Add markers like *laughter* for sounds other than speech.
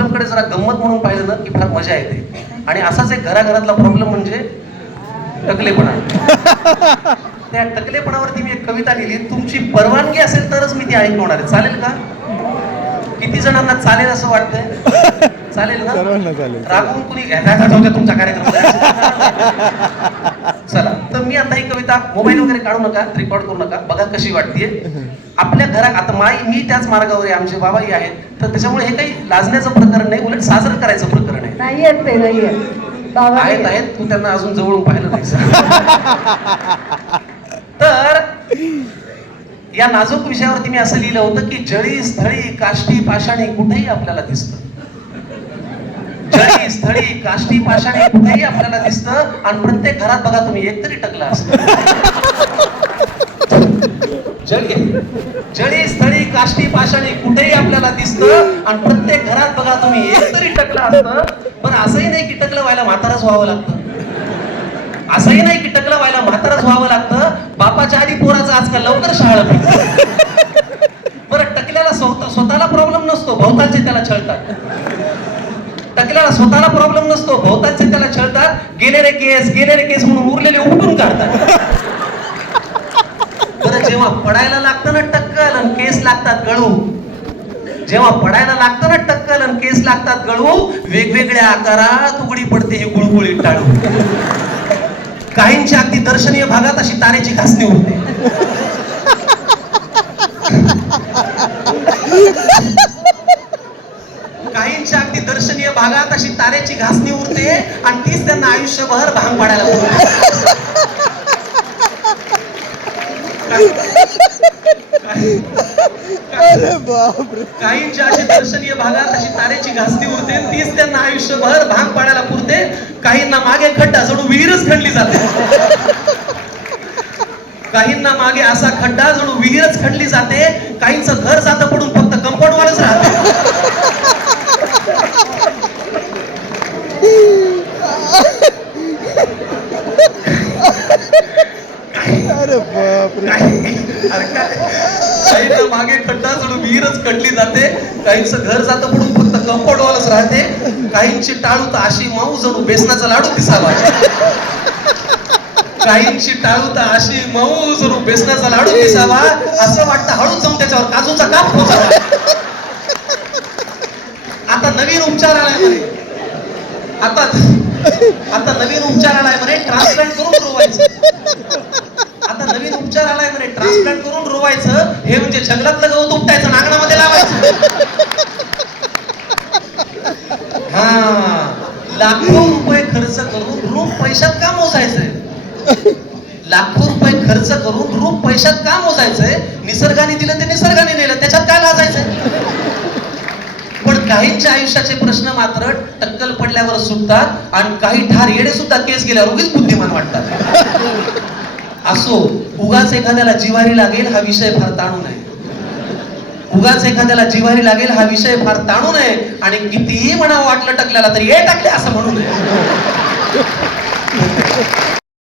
प्रॉब्लेमकडे जरा गंमत म्हणून पाहिलं ना की फार मजा येते. आणि असाच एक घराघरातला प्रॉब्लेम म्हणजे टकलेपणा. *laughs* त्या टकलेपणावरती मी एक कविता लिहिली. तुमची परवानगी असेल तरच मी ती ऐकवणार आहे. चालेल का? किती जणांना चालेल असं वाटतंय? चालेल ना. *laughs* रागवून कुणी तुमचा कार्यक्रम *laughs* आता मोबाईल वगैरे काढू नका रेकॉर्ड करू नका बघा कशी वाटतेय. आपल्या घरात आता माई मी त्याच मार्गावर आहे आमचे बाबाही आहेत. तर त्याच्यामुळे हे काही लाजण्याचं प्रकरण नाही उलट साजरं करायचं प्रकरण आहे. नाही येत ते नाही येत. बाबा आहेत आहेत. तू त्यांना अजून जवळून पाहिलं नाही तर या नाजूक विषयावरती मी असं लिहिलं होतं की जळी स्थळी काष्टी पाषाणी कुठेही आपल्याला दिसतं. जळी स्थळी काष्टी पाषाणी कुठेही आपल्याला दिसतं आणि प्रत्येक घरात बघा तुम्ही एकतरी टकला जळी जळी स्थळी काष्टी पाषाणी कुठेही आपल्याला दिसतं आणि प्रत्येक घरात बघा तुम्ही एकतरी टकला असतं. पण असंही नाही की टकलं व्हायला म्हातारच व्हावं लागतं. असंही नाही की टकलं व्हायला म्हातारच व्हावं लागतं. बापाच्या आधी पोराचं आजकाल लवकर शाळा मिळतं बरं टकल्याला स्वतः स्वतःला प्रॉब्लेम नसतो. भोवतालचे त्याला छळतात. त्याला स्वतःला प्रॉब्लेम नसतो. भोवतालचे त्याला छळतात. गेले रे केस गेले रे केस म्हणून उरलेले उठून काढतात. तर जेव्हा पडायला लागतं ना टक्कल आणि केस लागतात गळू. जेव्हा पडायला लागतं ना टक्कल आणि केस लागतात गळू वेगवेगळ्या आकारात उघडी पडते ही गुळगुळी टाळू. काहींच्या अगदी दर्शनीय भागात अशी तारेची घासणी उरते काहींच्या अगदी दर्शनीय भागात अशी तारेची घासणी उरते आणि तीच त्यांना आयुष्यभर भांग पाडायला काहींच्या अशी दर्शनीय भागात अशी तारेची घासणी उरते तीच त्यांना आयुष्यभर भांग पाडायला पुरते. काहींना मागे खड्डा जणू विहीरच खणली जाते. काहींना मागे असा खड्डा जणू विहीरच खणली जाते. काहींचं घर जातं पडून फक्त कंपाऊंड वालच राहते. बापरे. मागे खड्डा चढून विहीरच खडली जाते. काहींचं घर जातं म्हणून फक्त कंपाऊंड वालच राहते. काहींची टाळू तर अशी मऊ जणू बेसनाचा लाडू दिसावा. काहींची टाळू तर अशी मऊ जणू बेसनाचा लाडू दिसावा. असं वाटतं हळूच जाऊन त्याच्यावर काजूचा काप पोचावा. आता नवीन उपचार आलाय म्हणे. आता आता नवीन उपचार आलाय म्हणे. ट्रान्सप्लांट करून पुरवायचं. ट्रान्सप्लांट करून रोवायचं हे म्हणजे जंगलातलं गवत उपटायचं नांगणामध्ये लावायचं. हा. लाखो रुपये खर्च करून रूप पैशात का मोजायचंय? लाखो रुपये खर्च करून रूप पैशात का मोजायचंय? निसर्गाने दिलं ते निसर्गाने नेलं त्याच्यात काय लाजायचंय? पण काहींच्या आयुष्याचे प्रश्न मात्र टक्कल पडल्यावर सुटतात आणि काही ठार येडे सुद्धा केस गेल्यावर उगीच बुद्धिमान वाटतात. असो उगाच एखाद्याला जिवारी लागेल हा विषय फार ताणू नये. उगाच एखाद्याला जिवारी लागेल हा विषय फार ताणू नये आणि कितीही म्हणावं वाटलं टकल्याला तरी हे टाकले असं म्हणू नये.